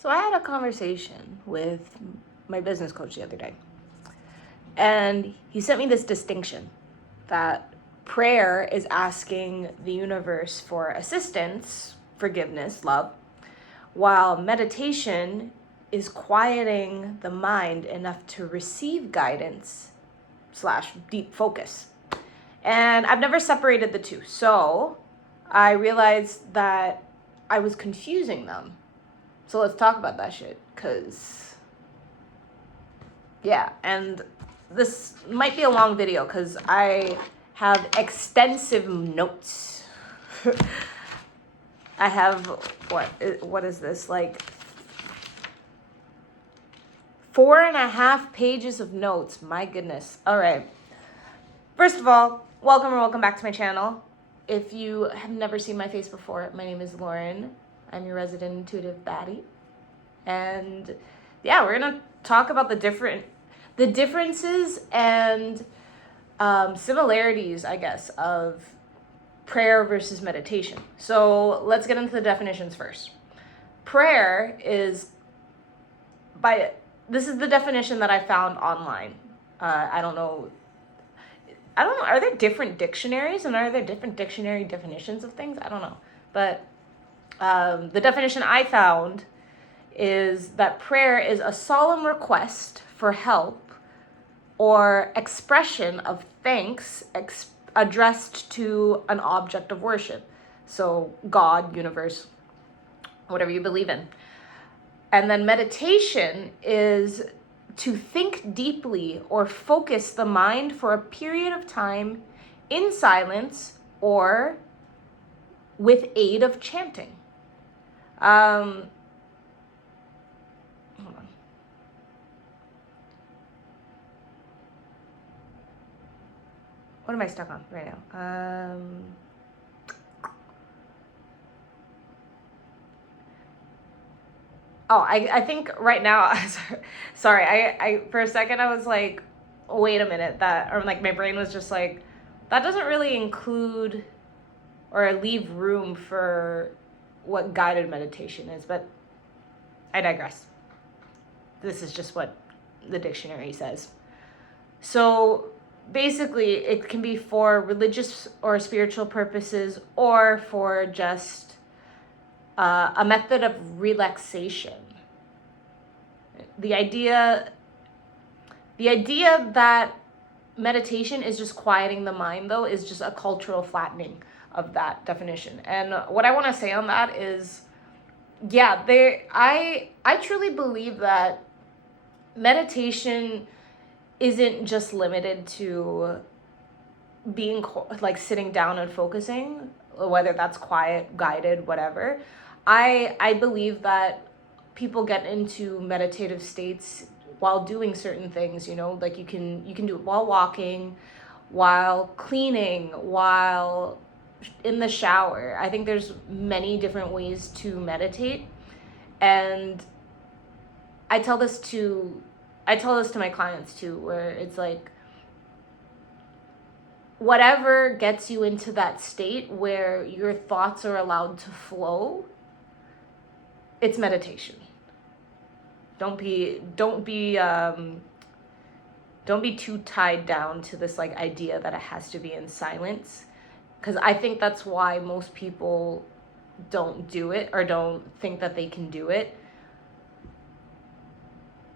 So I had a conversation with my business coach the other day, and he sent me this distinction that prayer is asking the universe for assistance, forgiveness, love, while meditation is quieting the mind enough to receive guidance / deep focus. And I've never separated the two. So I realized that I was confusing them. So let's talk about that shit, because, yeah, and this might be a long video because I have extensive notes. I have, what is this, like 4.5 pages of notes. My goodness. All right. First of all, welcome back to my channel. If you have never seen my face before, my name is Lauren. I'm your resident intuitive baddie. And yeah, we're gonna talk about the differences and similarities, I guess, of prayer versus meditation. So let's get into the definitions first. Prayer is, this is the definition that I found online. I don't know, are there different dictionaries, and are there different dictionary definitions of things? I don't know. But the definition I found is that prayer is a solemn request for help or expression of thanks addressed to an object of worship. So God, universe, whatever you believe in. And then meditation is to think deeply or focus the mind for a period of time in silence or with aid of chanting. Hold on. What am I stuck on right now? I think right now, sorry, I for a second I was like, wait a minute, or like my brain was just like, that doesn't really include or leave room for what guided meditation is, but I digress. This is just what the dictionary says. So basically, it can be for religious or spiritual purposes, or for just a method of relaxation. The idea that meditation is just quieting the mind, though, is just a cultural flattening of that definition. And what I want to say on that is, yeah, I truly believe that meditation isn't just limited to being like sitting down and focusing, whether that's quiet, guided, whatever. I believe that people get into meditative states while doing certain things, like you can do it while walking, while cleaning, while in the shower. I think there's many different ways to meditate. And I tell this to my clients too, where it's like, whatever gets you into that state where your thoughts are allowed to flow, it's meditation. Don't be too tied down to this like idea that it has to be in silence, because I think that's why most people don't do it or don't think that they can do it,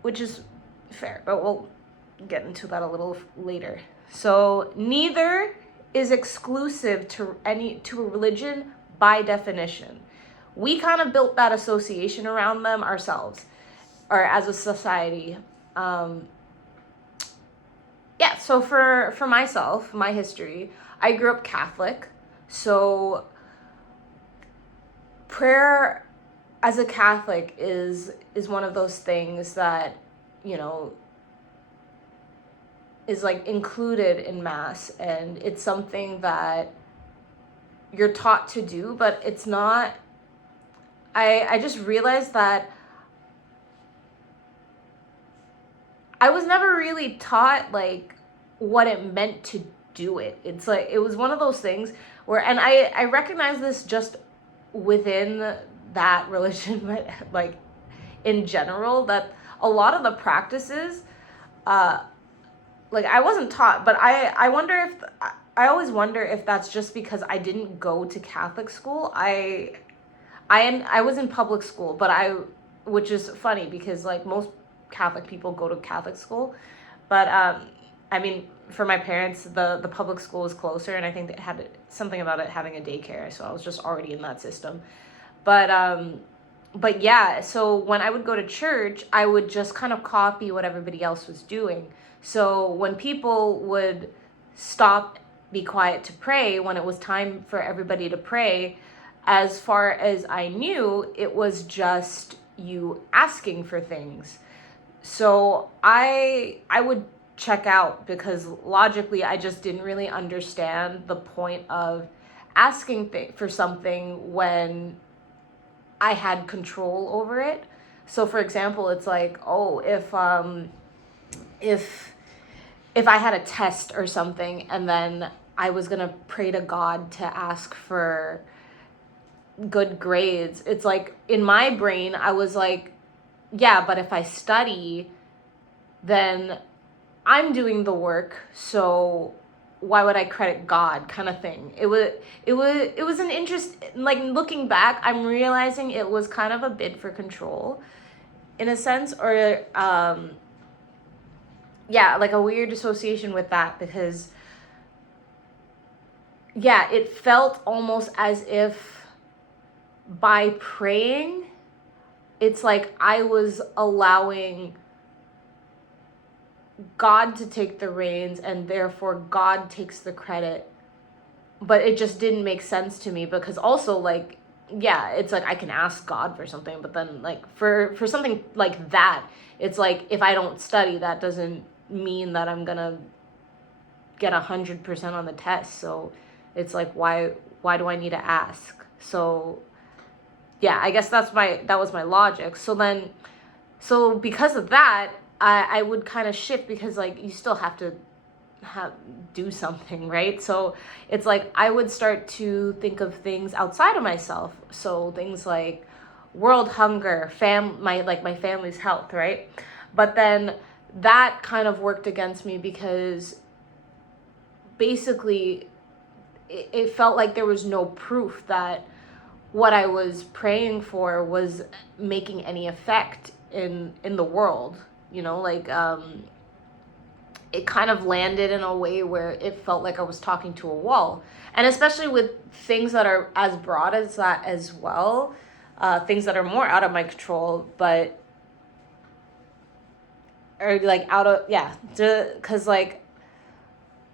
which is fair, but we'll get into that a little later. So neither is exclusive to a religion by definition. We kind of built that association around them ourselves, or as a society. Yeah, so for myself, my history, I grew up Catholic. So prayer as a Catholic is one of those things that, is like included in Mass, and it's something that you're taught to do, but it's not. I just realized that I was never really taught like what it meant to do it. It's like, it was one of those things where, and I recognize this just within that religion, but like in general, that a lot of the practices, like I wasn't taught, but I wonder if, I always wonder if that's just because I didn't go to Catholic school. I was in public school, but which is funny because like most Catholic people go to Catholic school, but I mean, for my parents, the public school was closer, and I think it had something about it having a daycare, so I was just already in that system. But yeah, so when I would go to church, I would just kind of copy what everybody else was doing. So when people would stop, be quiet to pray, when it was time for everybody to pray, as far as I knew, it was just you asking for things. So I would check out because logically I just didn't really understand the point of asking for something when I had control over it. So for example, it's like, oh, if I had a test or something and then I was gonna pray to God to ask for good grades, it's like in my brain I was like, yeah, but if I study, then I'm doing the work, so why would I credit God, kind of thing. It was an interest, like looking back, I'm realizing it was kind of a bid for control in a sense, or yeah, like a weird association with that, because yeah, it felt almost as if by praying, it's like I was allowing God to take the reins and therefore God takes the credit. But it just didn't make sense to me because also like, yeah, it's like I can ask God for something, but then like for something like that, it's like if I don't study, that doesn't mean that I'm gonna get 100% on the test. So it's like, why do I need to ask? So yeah, I guess that was my logic. So because of that, I would kind of shift because like you still have to do something, right? So it's like I would start to think of things outside of myself. So things like world hunger, my family's health, right? But then that kind of worked against me because basically it felt like there was no proof that what I was praying for was making any effect in the world, you know, like it kind of landed in a way where it felt like I was talking to a wall. And especially with things that are as broad as that as well, things that are more out of my control, but are like out of, yeah, because like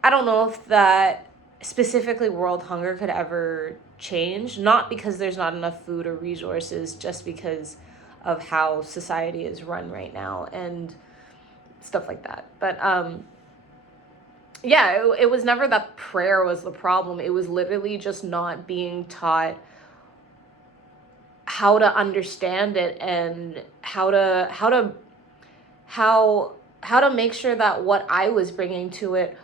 I don't know if that specifically world hunger could ever change, not because there's not enough food or resources, just because of how society is run right now and stuff like that. But yeah, it was never that prayer was the problem. It was literally just not being taught how to understand it and how to make sure that what I was bringing to it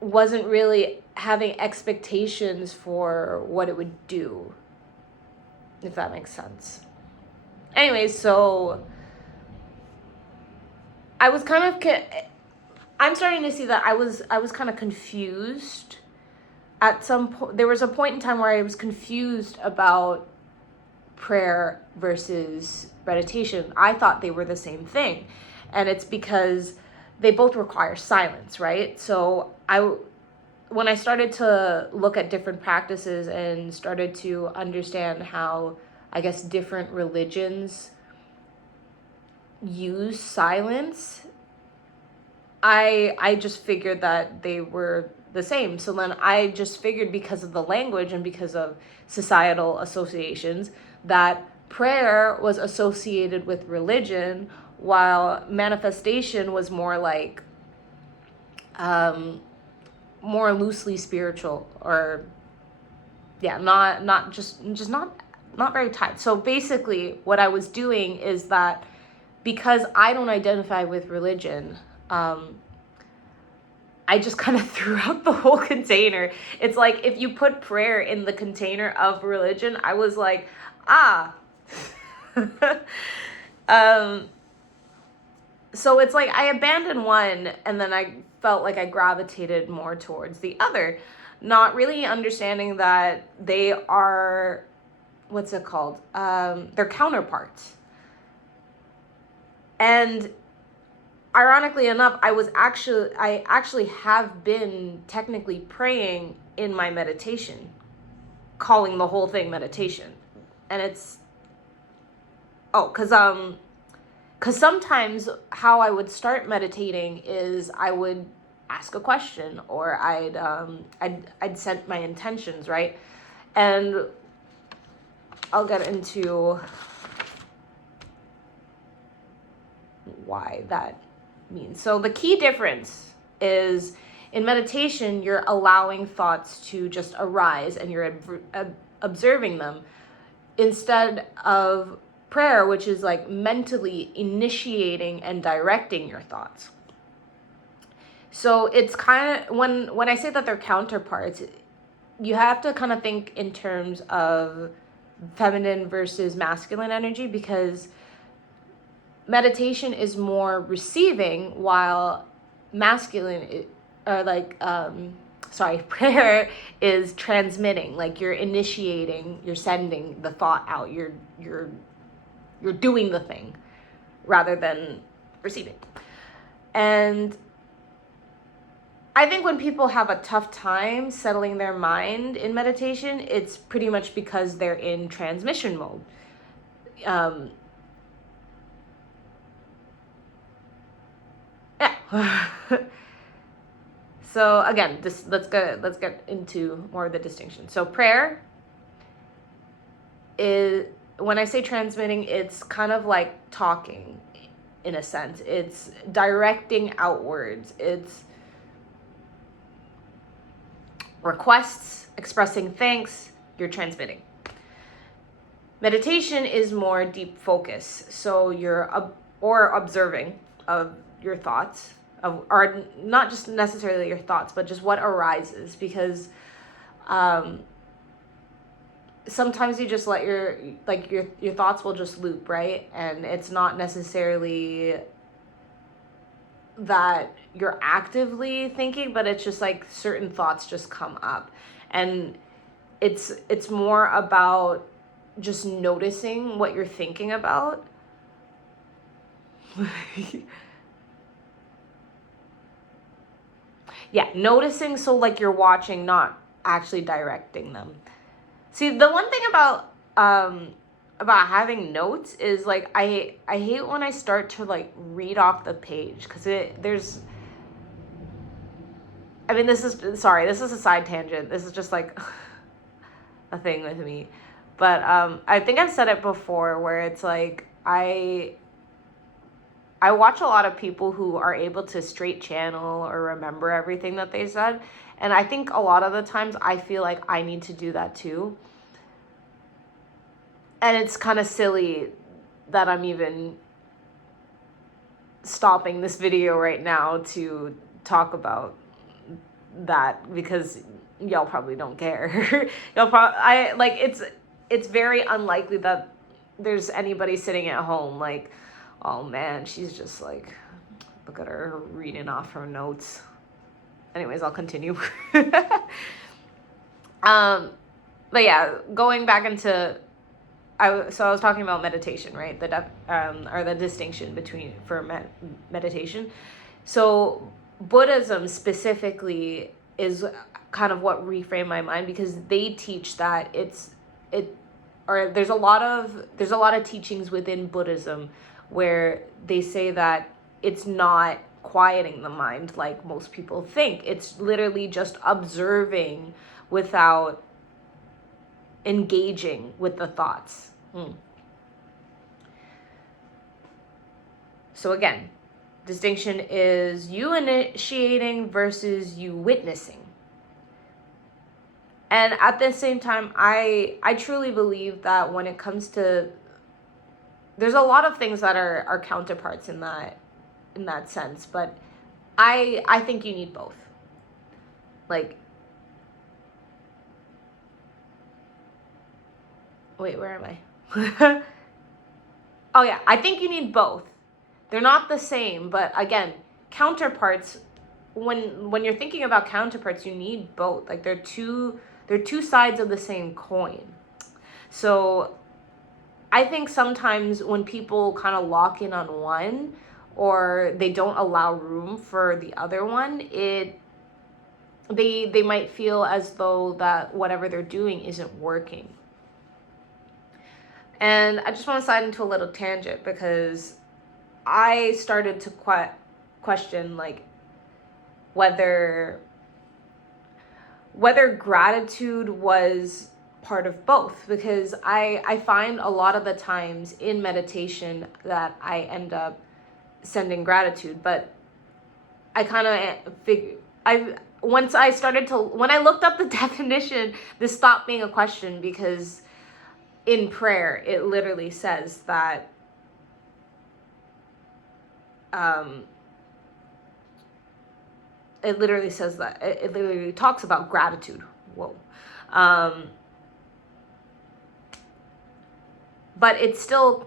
wasn't really having expectations for what it would do, if that makes sense. Anyways, so I was kind of I'm starting to see that I was kind of confused at some point. There was a point in time where I was confused about prayer versus meditation. I thought they were the same thing, and it's because they both require silence, right? So when I started to look at different practices and started to understand how, I guess, different religions use silence, I just figured that they were the same. So then I just figured, because of the language and because of societal associations, that prayer was associated with religion, while manifestation was more like more loosely spiritual, or yeah, not not very tied. So basically what I was doing is that because I don't identify with religion, I just kind of threw out the whole container. It's like if you put prayer in the container of religion, I was like, So it's like I abandoned one and then I felt like I gravitated more towards the other, not really understanding that they are, what's it called? They're counterparts. And ironically enough, I actually have been technically praying in my meditation, calling the whole thing meditation. And it's, because sometimes how I would start meditating is I would ask a question, or I'd set my intentions, right? And I'll get into why that means. So the key difference is in meditation, you're allowing thoughts to just arise and you're observing them, instead of prayer, which is like mentally initiating and directing your thoughts. So it's kind of, when I say that they're counterparts, you have to kind of think in terms of feminine versus masculine energy, because meditation is more receiving, while masculine, or like, prayer is transmitting. Like you're initiating, you're sending the thought out, you're doing the thing rather than receiving. And I think when people have a tough time settling their mind in meditation, it's pretty much because they're in transmission mode. Yeah. So again, let's get into more of the distinction. So prayer is, when I say transmitting, it's kind of like talking in a sense. It's directing outwards. It's requests, expressing thanks, you're transmitting. Meditation is more deep focus. So you're observing of your thoughts, or not just necessarily your thoughts, but just what arises, because sometimes you just let your thoughts will just loop, right? And it's not necessarily that you're actively thinking, but it's just like certain thoughts just come up, and it's more about just noticing what you're thinking about. Yeah, noticing, so like you're watching, not actually directing them. See, the one thing about having notes is like I hate when I start to like read off the page, because this is a side tangent. This is just like a thing with me. But I think I've said it before, where it's like I watch a lot of people who are able to straight channel or remember everything that they said. And I think a lot of the times I feel like I need to do that too. And it's kind of silly that I'm even stopping this video right now to talk about that, because y'all probably don't care. It's very unlikely that there's anybody sitting at home like, oh man, she's just like, look at her reading off her notes. Anyways, I'll continue. But yeah, going back into, I was talking about meditation, right? Or the distinction between meditation. So Buddhism specifically is kind of what reframed my mind, because they teach that there's a lot of teachings within Buddhism where they say that it's not quieting the mind like most people think. It's literally just observing without engaging with the thoughts. So again, distinction is you initiating versus you witnessing. And at the same time, I truly believe that when it comes to, there's a lot of things that are counterparts in that sense, but I think you need both. Like, wait, where am I? Oh yeah, I think you need both. They're not the same, but again, counterparts, when you're thinking about counterparts, you need both. Like they're two sides of the same coin. So I think sometimes when people kind of lock in on one, or they don't allow room for the other one, they might feel as though that whatever they're doing isn't working. And I just want to slide into a little tangent because I started to question like whether gratitude was part of both, because I find a lot of the times in meditation that I end up sending gratitude, but I kind of figure when I looked up the definition, this stopped being a question, because in prayer it literally says that it literally talks about gratitude. Whoa. But it's still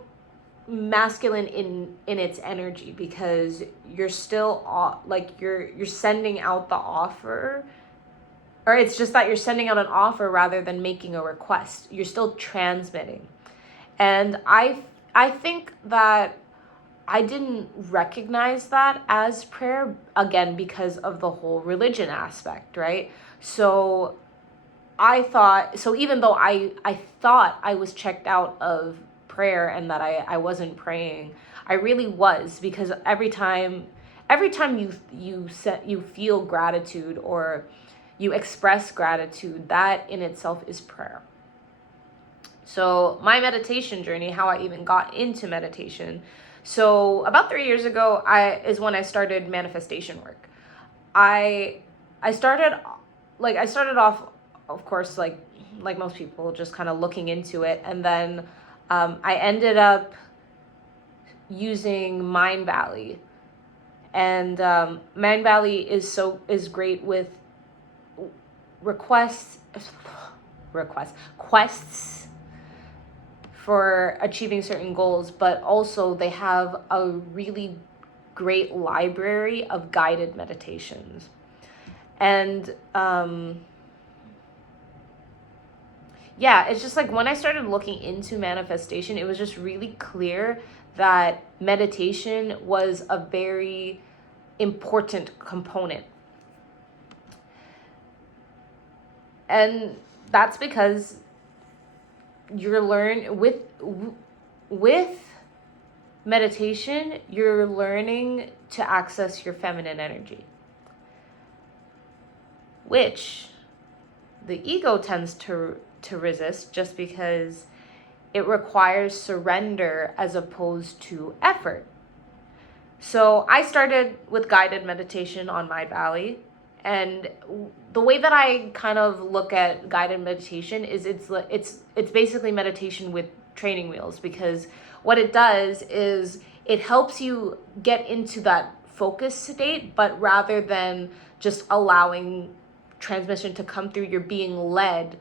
masculine in its energy, because you're still like you're sending out the offer, or it's just that you're sending out an offer rather than making a request. You're still transmitting. And I think that I didn't recognize that as prayer, again, because of the whole religion aspect, right? So even though I thought I was checked out of prayer and that I wasn't praying, I really was, because every time you feel gratitude or you express gratitude, that in itself is prayer. So my meditation journey, how I even got into meditation. So about 3 years ago, is when I started manifestation work. I started off, of course, like most people, just kind of looking into it, and then I ended up using mindvalley, and mindvalley is great with quests for achieving certain goals, but also they have a really great library of guided meditations. And yeah, it's just like when I started looking into manifestation, it was just really clear that meditation was a very important component. And that's because with meditation, you're learning to access your feminine energy, which the ego tends to resist, just because it requires surrender as opposed to effort. So I started with guided meditation on mindvalley, and the way that I kind of look at guided meditation is it's basically meditation with training wheels, because what it does is it helps you get into that focus state, but rather than just allowing transmission to come through, you're being led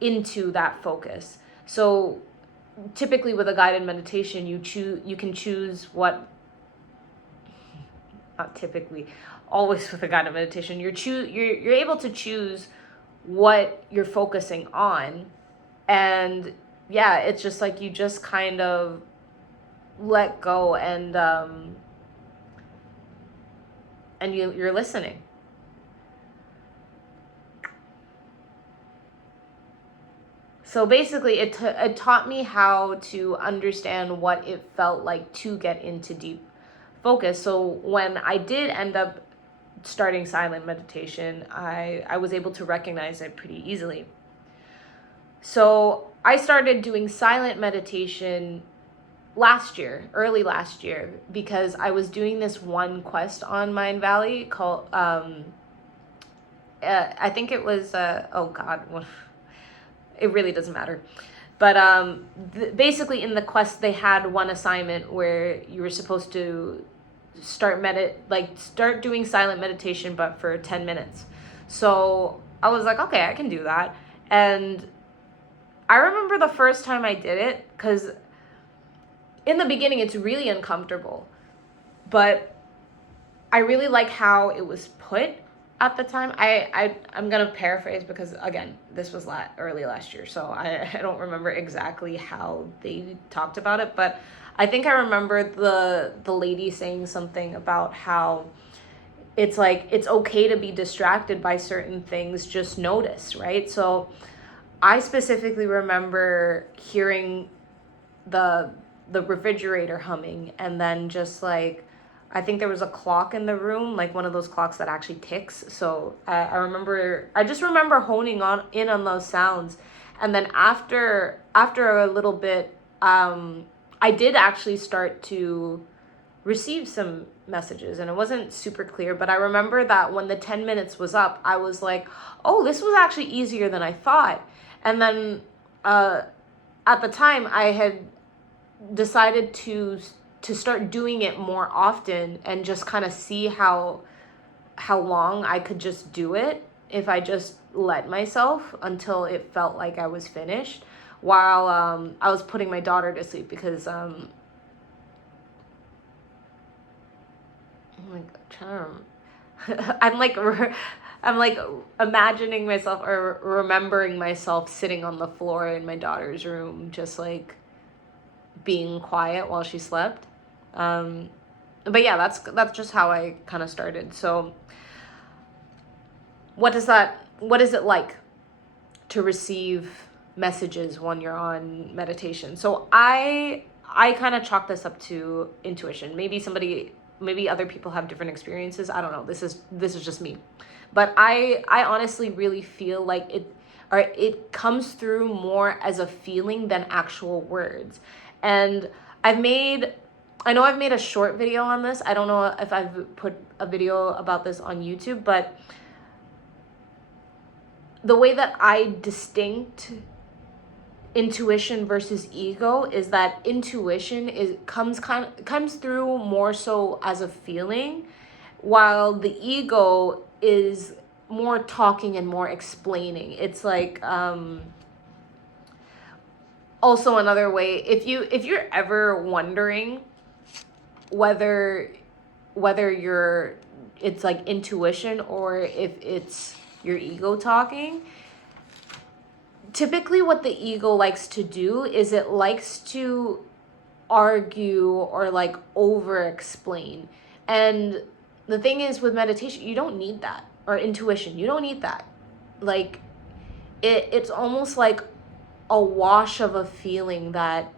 into that focus. So typically with a guided meditation, you can choose what, not typically, always with a guided meditation, you're able to choose what you're focusing on. And yeah, it's just like you just kind of let go, and you're listening. So basically, it taught me how to understand what it felt like to get into deep focus. So when I did end up starting silent meditation, I was able to recognize it pretty easily. So I started doing silent meditation early last year, because I was doing this one quest on mindvalley called, I think it was, oh God, it really doesn't matter. But basically in the quest, they had one assignment where you were supposed to start doing silent meditation, but for 10 minutes. So I was like, okay, I can do that. And I remember the first time I did it, because in the beginning, it's really uncomfortable, but I really like how it was put at the time. I'm gonna paraphrase because again, this was early last year, so I don't remember exactly how they talked about it, but I think I remember the lady saying something about how it's like it's okay to be distracted by certain things, just notice, right? So I specifically remember hearing the refrigerator humming, and then just like I think there was a clock in the room, like one of those clocks that actually ticks. So I just remember honing in on those sounds, and then after a little bit, I did actually start to receive some messages, and it wasn't super clear, but I remember that when the 10 minutes was up, I was like, oh, this was actually easier than I thought. And then at the time, I had decided to start doing it more often and just kind of see how long I could just do it if I just let myself until it felt like I was finished, while I was putting my daughter to sleep, because I'm like trying to I'm like imagining myself or remembering myself sitting on the floor in my daughter's room, just like being quiet while she slept. But yeah, that's just how I kind of started. So what is it like to receive messages when you're on meditation? So I kind of chalk this up to intuition. Maybe other people have different experiences. I don't know. This is just me. But I honestly really feel like it comes through more as a feeling than actual words. And I know I've made a short video on this. I don't know if I've put a video about this on YouTube, but the way that I distinct intuition versus ego is that intuition comes through more so as a feeling, while the ego is more talking and more explaining. It's like also another way, if you're ever wondering whether it's like intuition or if it's your ego talking, typically what the ego likes to do is it likes to argue or like over explain. And the thing is, with meditation, you don't need that. Or intuition, you don't need that. Like it's almost like a wash of a feeling that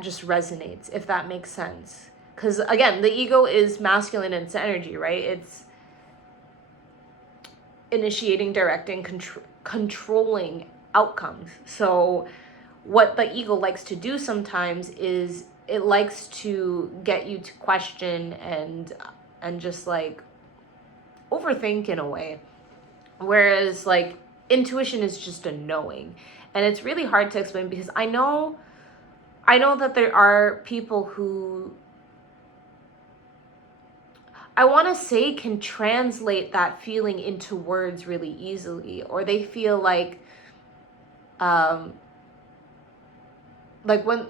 just resonates, if that makes sense. Because again, the ego is masculine in its energy, right? It's initiating, directing, controlling outcomes. So what the ego likes to do sometimes is it likes to get you to question and just like overthink in a way. Whereas like intuition is just a knowing. And it's really hard to explain, because I know that there are people who, I want to say, can translate that feeling into words really easily, or they feel like when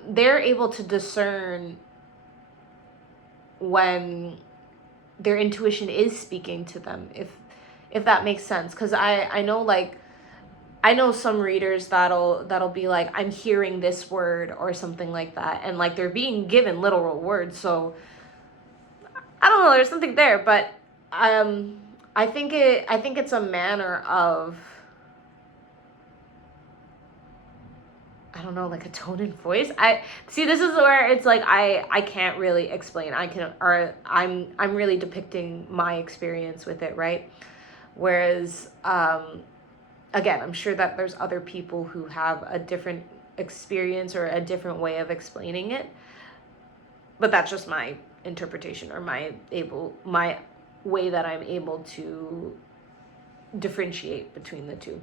they're able to discern when their intuition is speaking to them, if that makes sense. Because I know, like, I know some readers that'll be like, I'm hearing this word or something like that, and like they're being given literal words. So I don't know, there's something there, but I think it's a manner of, I don't know, like a tone and voice. I see, this is where it's like I can't really explain. I'm really depicting my experience with it, right? Whereas again, I'm sure that there's other people who have a different experience or a different way of explaining it. But that's just my interpretation, or my way that I'm able to differentiate between the two.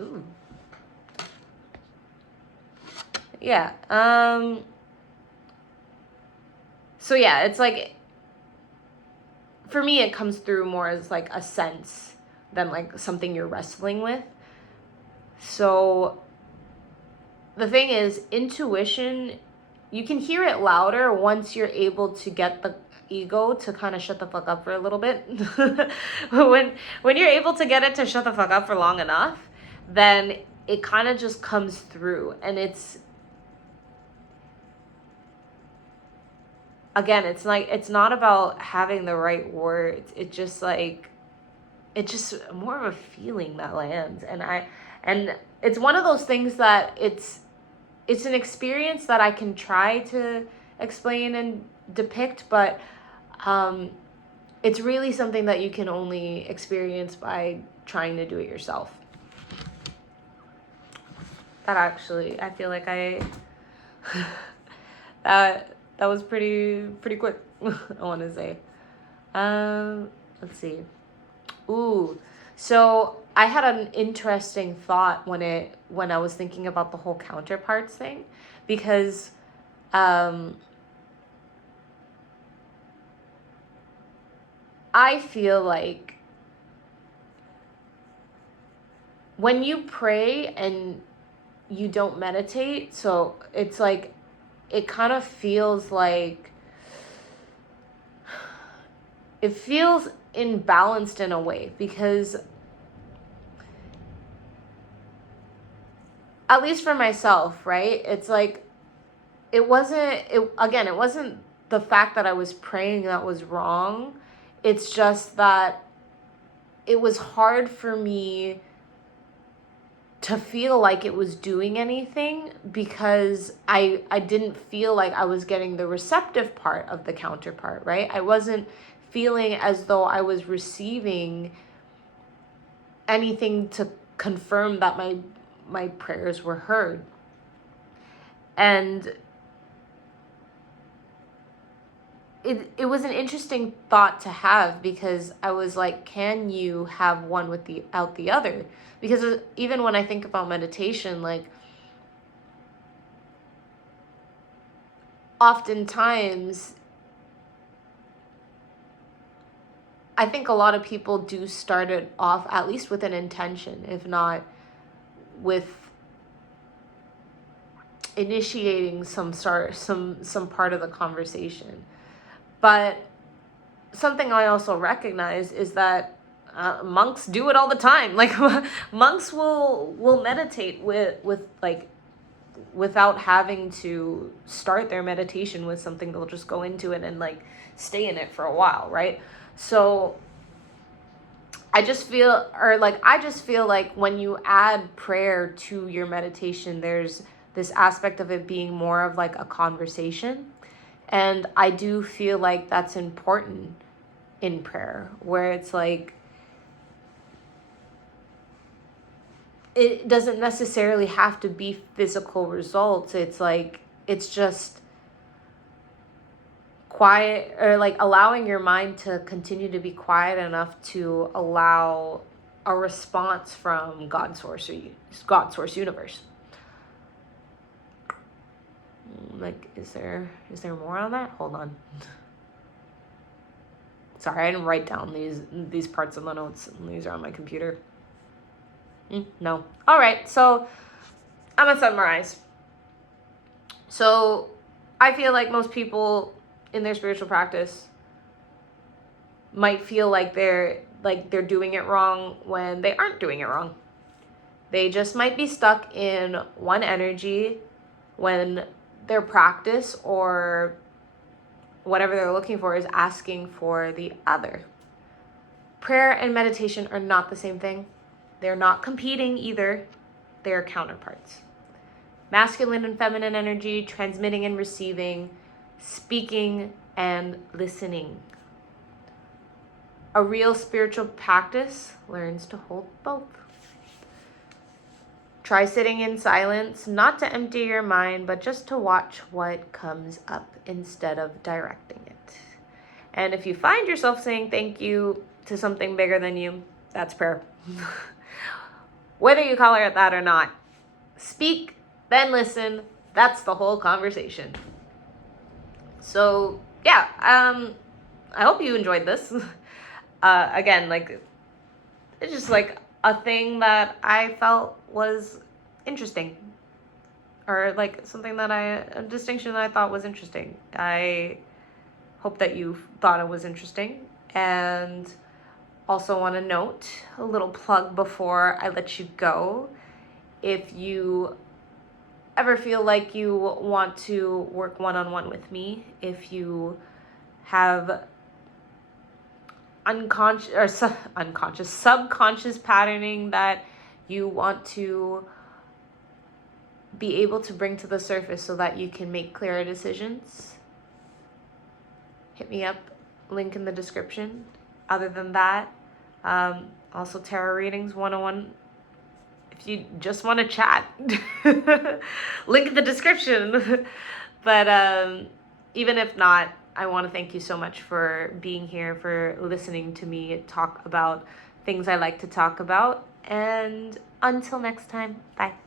Ooh. Yeah. So yeah, it's like, for me, it comes through more as like a sense than like something you're wrestling with. So the thing is, intuition, you can hear it louder once you're able to get the ego to kind of shut the fuck up for a little bit. when you're able to get it to shut the fuck up for long enough, then it kind of just comes through. And it's, again, it's like, it's not about having the right words. It's just like, it's just more of a feeling that lands. And it's one of those things that it's an experience that I can try to explain and depict, but it's really something that you can only experience by trying to do it yourself. That actually, I feel like that was pretty quick. I want to say. Let's see. Ooh, so I had an interesting thought when I was thinking about the whole counterparts thing, because I feel like when you pray and you don't meditate, so it's like, it kind of feels like, it feels imbalanced in a way, because at least for myself, right? It's like, it wasn't the fact that I was praying that was wrong. It's just that it was hard for me to feel like it was doing anything, because I didn't feel like I was getting the receptive part of the counterpart, right? I wasn't feeling as though I was receiving anything to confirm that my prayers were heard. And it was an interesting thought to have, because I was like, can you have one without the other? Because even when I think about meditation, like, oftentimes I think a lot of people do start it off at least with an intention, if not with initiating some part of the conversation. But something I also recognize is that monks do it all the time. Like, monks will meditate with like, without having to start their meditation with something. They'll just go into it and like stay in it for a while, right? So I just feel like when you add prayer to your meditation, there's this aspect of it being more of like a conversation. And I do feel like that's important in prayer, where it's like, it doesn't necessarily have to be physical results. It's like, it's just quiet, or like allowing your mind to continue to be quiet enough to allow a response from God source universe. Like, is there more on that? Hold on. Sorry, I didn't write down these parts of the notes. These are on my computer. No. All right, so I'm gonna summarize. So I feel like most people in their spiritual practice might feel like they're doing it wrong when they aren't doing it wrong. They just might be stuck in one energy when their practice or whatever they're looking for is asking for the other. Prayer and meditation are not the same thing. They're not competing either. They're counterparts. Masculine and feminine energy, transmitting and receiving, speaking and listening. A real spiritual practice learns to hold both. Try sitting in silence, not to empty your mind, but just to watch what comes up instead of directing it. And if you find yourself saying thank you to something bigger than you, that's prayer. Whether you call it that or not, speak, then listen. That's the whole conversation. So yeah, I hope you enjoyed this. Again, like, it's just like a thing that I felt was interesting. or like something that a distinction that I thought was interesting. I hope that you thought it was interesting. And also want to note a little plug before I let you go. If you ever feel like you want to work one-on-one with me, if you have subconscious patterning that you want to be able to bring to the surface so that you can make clearer decisions, hit me up, link in the description. Other than that, also tarot readings 101. If you just want to chat, link in the description. But even if not, I want to thank you so much for being here, for listening to me talk about things I like to talk about. And until next time, bye.